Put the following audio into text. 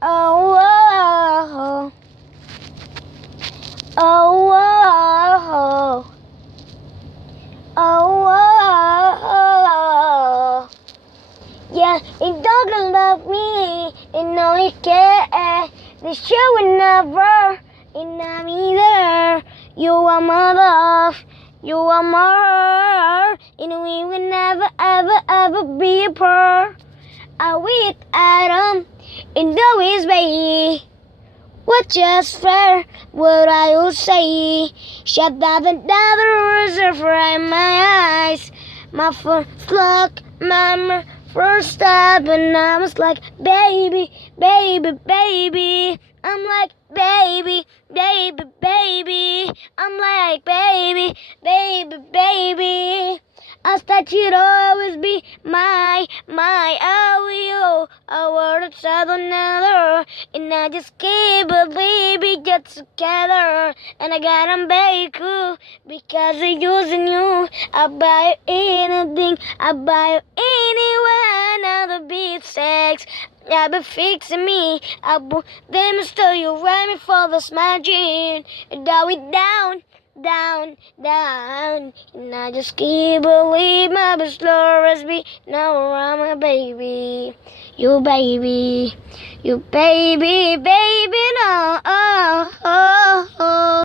Oh, oh, oh, oh, oh, yeah, it doesn't love me, and no, it can't. This show will never, and I'm either. You are my love, you are my heart, and we will never, ever, ever be apart. I with Adam, and always baby. What just fair, what I will say. Shut down the reserve right in my eyes. My first look, my first step, and I was like, baby, baby, baby. I'm like, baby, baby, baby. I'm like, baby, baby, baby. I thought you'd always be my, oh, you. I would have another, and I just can't believe we get together. And I got on cool because of using you. I'll buy you anything, I'll buy you anywhere. Now the beat sex, I'll be fixing me. I put them still you right me for the smudging. And I it down, down, down. And I just can't believe my best as me. Now I'm a baby. You baby, you baby, baby, no. Oh, oh, oh.